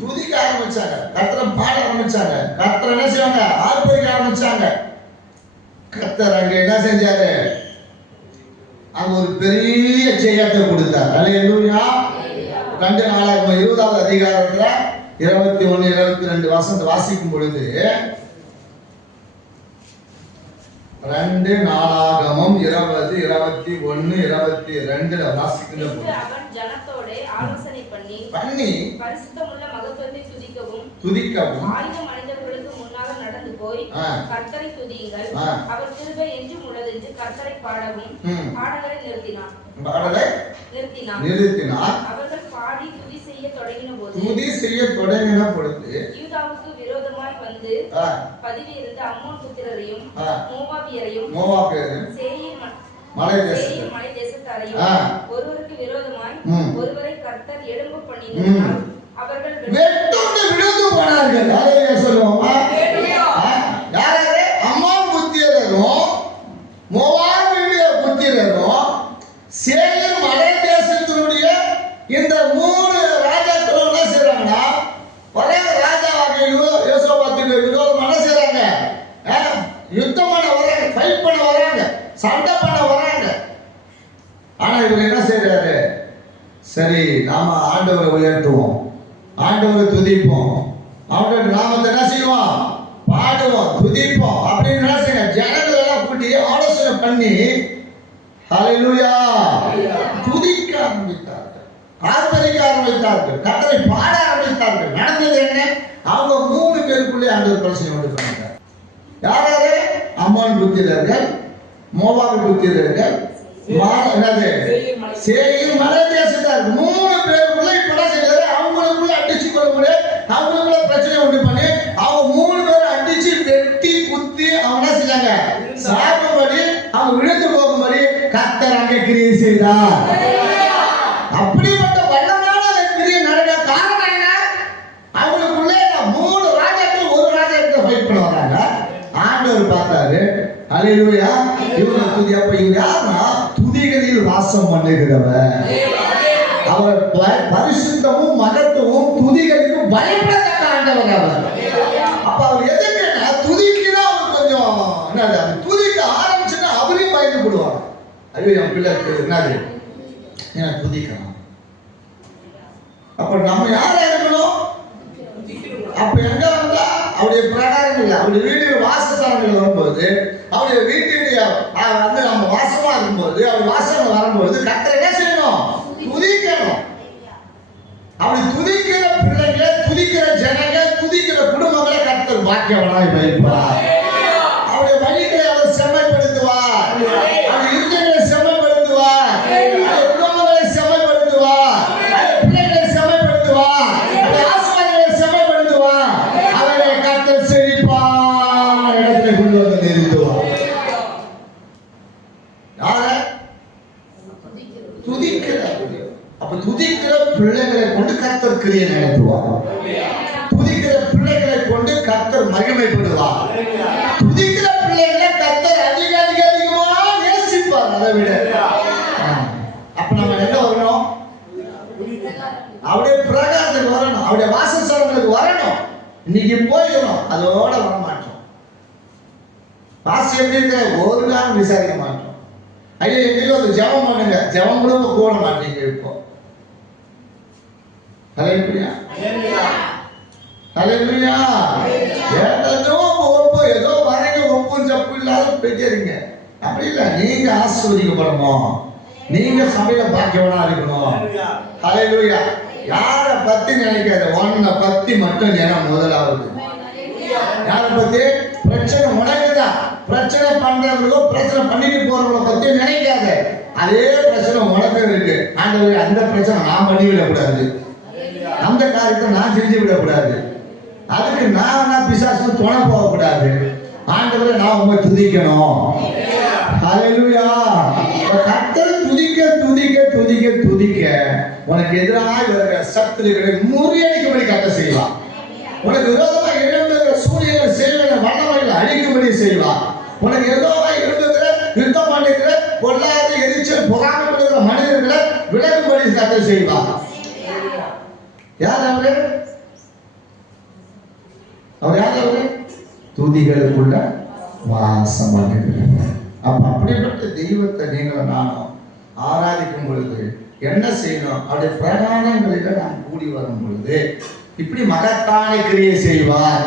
துதிக்க ஆரம்பிச்சாங்க, கர்த்தரை பாட ஆரம்பிச்சாங்க, கர்த்தரை என்ன செய்வாங்க, ஆர்ப்பரிக்க ஆரம்பிச்சாங்க. கர்த்தர் அங்க என்ன செஞ்சாரு, அங்க ஒரு பெரிய ஜெயத்தை கொடுத்தார். அல்லேலூயா. 2 நாளாகமம் 20வது அதிகாரத்துல 21, 22 வசனத்தை வாசிக்கும் பொழுது 2 நாளாகமம் 20, 21, 22 வாசிக்கின்ற பொழுது அவன் ஜனத்தோட ஆலோசனை பண்ணி பரிசுத்தமுள்ள மகத்துவத்தை துதிக்கவும் ஆயுதம் அணிந்தவர்களுக்கு முன்னாக நடந்து போய் கர்த்தரை துதியுங்கள், அவர் கிருபை என்றும் உள்ளது என்று கர்த்தரை பாடவும் பாடலை நிறுத்தினார். அவர்கள் பாடி துதி செய்ய தொடங்கின பொழுது யூதாவுக்கு விரோதமாய் வந்து பதிவு இருந்த அம்மோன் புத்திரரையும் மோவாபியரையும் சேயீர் மலை தேசத்தாரையும் ஒருவருக்கு விரோதமாய் ஒருவரை கர்த்தர் எழும்ப பண்ணினார். அவர்கள் வெட்டுண்டு விழுந்து போனார்கள். ஹalleluya சொல்லுவோமா? யாரே அம்மோன் புத்திரரும் மோவாபிய புத்திரரும் சேயீர் மலை தேசத்தினுடைய இந்த 3 ராஜாக்களும் என்ன செய்றாங்கன்னா, ஒரே ராஜாவாக யோசபாத்துக்கு விரோதமா என்ன செய்றாங்க, யுத்தம் பண்ண வராங்க, ஃபைட் பண்ண வராங்க, சண்டை பண்ண வராங்க. ஆனா இவர் என்ன செய்றாரு, சரி நாம ஆண்டவரை உயர்த்துவோம், ஆண்டவரை துதிப்போம், அவருடைய நாமத்தை என்ன செய்வோம், பாடுவோம், துதிப்போம் அப்படின்னு என்ன செய்யணும், ஜனங்கள் எல்லாம் கூட்டி ஆலோசனை பண்ணி ஹalleluya துதிக்க ஆரம்பித்தார்கள், ஆர்ப்பரிக்க ஆரம்பித்தார்கள், கர்த்தரை பாட ஆரம்பித்தார்கள். நடந்தது என்ன, அவங்க 3 பேருக்குள்ளே ஆண்டவர் பிரச்சனை உண்டு பண்ணிட்டார். யாராரு, அம்மோன் புத்திரர்கள், மோவாபு புத்திரர்கள், சேயீர் மலை தேசத்தார் 3 பேருக்குள்ள இப்ப என்ன செஞ்சாரு, அவங்களுக்குள்ள அடிச்சு கொள்ள முடியாது, அவங்களுக்குள்ள பிரச்சனை உண்டு பண்ணி அவங்க 3 பேரும் அடிச்சு வெட்டி குத்தி அவங்க என்ன செஞ்சாங்க, சாகும்படி அவங்க விழுந்து போகும்படி கர்த்தர் அங்கே கிரியை செய்தார். அப்படிப்பட்ட வல்லமான கிரியை நடக்க காரணம் என்ன, அவங்களுக்குள்ளே 3 ராஜாக்கள் ஒரு ராஜாக்கள் ஃபைட் பண்ண வராங்க. ஆண்டவர் பார்த்தாரு, ஹalleluya இவங்க துதி. அப்ப இவங்க யாருன்னா, துதிகளில் வாசம் பண்ணுகிறவர். அவர் பரிசுத்தமும் மகத்துவமும் துதிகளுக்கு பயப்படத்தக்க ஆண்டவர் அவர். அப்ப அவர் எதுக்குன்னா, துதிக்குன்னா அவர் கொஞ்சம் என்னது, அது துதிக்க ஆரம்பிச்சுன்னா அவரையும் பயந்து போடுவாங்க. ஐயோ என் பிள்ளைக்கு என்னது, என்ன துதிக்கணும். அப்ப நம்ம யாரா இருக்கணும், அப்ப எங்க வந்தா அவருடைய பிரகாரம் இல்லை, அவருடைய வீட்டு வாசஸ்தலங்கள் வரும்போது, அவருடைய வீட்டுடைய வந்து நம்ம வாசமா இருக்கும்போது, அவர் வாசம் வரும்போது கர்த்தரை என்ன செய்யணும், துதிக்கணும். அப்படி துதிக்கிற பிள்ளைங்க, துதிக்கிற ஜனங்க, துதிக்கிற குடும்பங்களை கர்த்தர் பாக்கியவனாய் வைப்பார். அவருடைய வழிகளை அவர் செம்மைப்படுத்துவார், அவர் இருதயங்களை செம்மைப்படுத்துவார், குடும்பங்களை செம்மைப்படுத்துவார், பிள்ளைகளை செம்மைப்படுத்துவார், ஆசீர்வாதங்களை செம்மைப்படுத்துவார். அவரை கர்த்தர் செழிப்பான இடத்துல கொண்டு வந்து நிறுத்துவார். யார துதிக்கிற, அப்ப துதிக்கிற பிள்ளைகளை கொண்டு கர்த்தர் கிரியை நடத்துவார். துதிக்கிற பிள்ளைகளை கொண்டு கர்த்தர் மகிமைப்படுவார். துதிக்கிற பிள்ளைகளை கர்த்தர் அதிக அதிகமா நேசிப்பார். அதை விட அப்ப நம்ம என்ன வரணும், அவருடைய பிரகாரத்துக்கு வரணும், அவருடைய வாசஸ்தலங்களுக்கு வரணும். இன்னைக்கு போயிடணும், அதோட வர மாட்டோம். வாசி எப்படி இருக்கிற ஒரு நாள் விசாரிக்க மாட்டோம். ஐயோ எங்கேயோ அது ஜெபம் பண்ணுங்க, ஜெபம் கூட கூட மாட்டீங்க. இப்போ ஹalleluya ஹalleluya ஏதோ ஒப்பு ஏதோ வரீங்க, ஒப்பும் ஜப்பு இல்லாத போயிட்டீங்க. அப்படி இல்லை, நீங்க ஆசீர்வதிக்கப்படணும், நீங்க சபையில பாக்கியவனா இருக்கணும். ஹalleluya யாரை பத்தி நினைக்காத, உன்னை பத்தி மட்டும் நினைவு. முதலாவது யாரை பத்தி, பிரச்சனை உனக்குதான், பிரச்சனை பண்றவங்களோ பிரச்சனை பண்ணிட்டு போறவங்கள பத்தி நினைக்காத. அதே பிரச்சனை உனக்கு இருக்கு. ஆண்டவரே அந்த பிரச்சனை நான் பண்ணிவிடக்கூடாது, அந்த காரியத்தை நான் செஞ்சு விடக்கூடாது, அதுக்கு நான் பிசாசு துணை போகக்கூடாது. ஆண்டவரே நான் உங்களை துதிக்கணும். ஹalleluya கர்த்தர் துதிக்க துதிக்க துதிக்க துதிக்க உனக்கு எதிராக வருகிற சத்துருக்களை முறியடிக்கும்படி கர்த்தர் செய்வார். உனக்கு விரோதமாக எழும்புகிற சூரியன் செய்வன வல்லமைகளை அழிக்கும்படி செய்வார். உனக்கு எதிராக எழும்புகிற யுத்தம் பண்ணுகிற பொல்லாத எரிச்சல் பொறாமைப்படுகிற மனிதர்களை விலகும்படி கர்த்தர் செய்வார். யார் அவரு, அவர் யார்? அவரு துதிகளுக்குள்ள வாசமாக இருக்கிறார். அப்ப அப்படிப்பட்ட தெய்வத்தை நீங்களும் நானும் ஆராதிக்கும் பொழுது என்ன செய்யணும்? அவருடைய பிரகாரங்களில் நாம் கூடி வரும் பொழுது இப்படி மகத்தான கிரியை செய்வார்.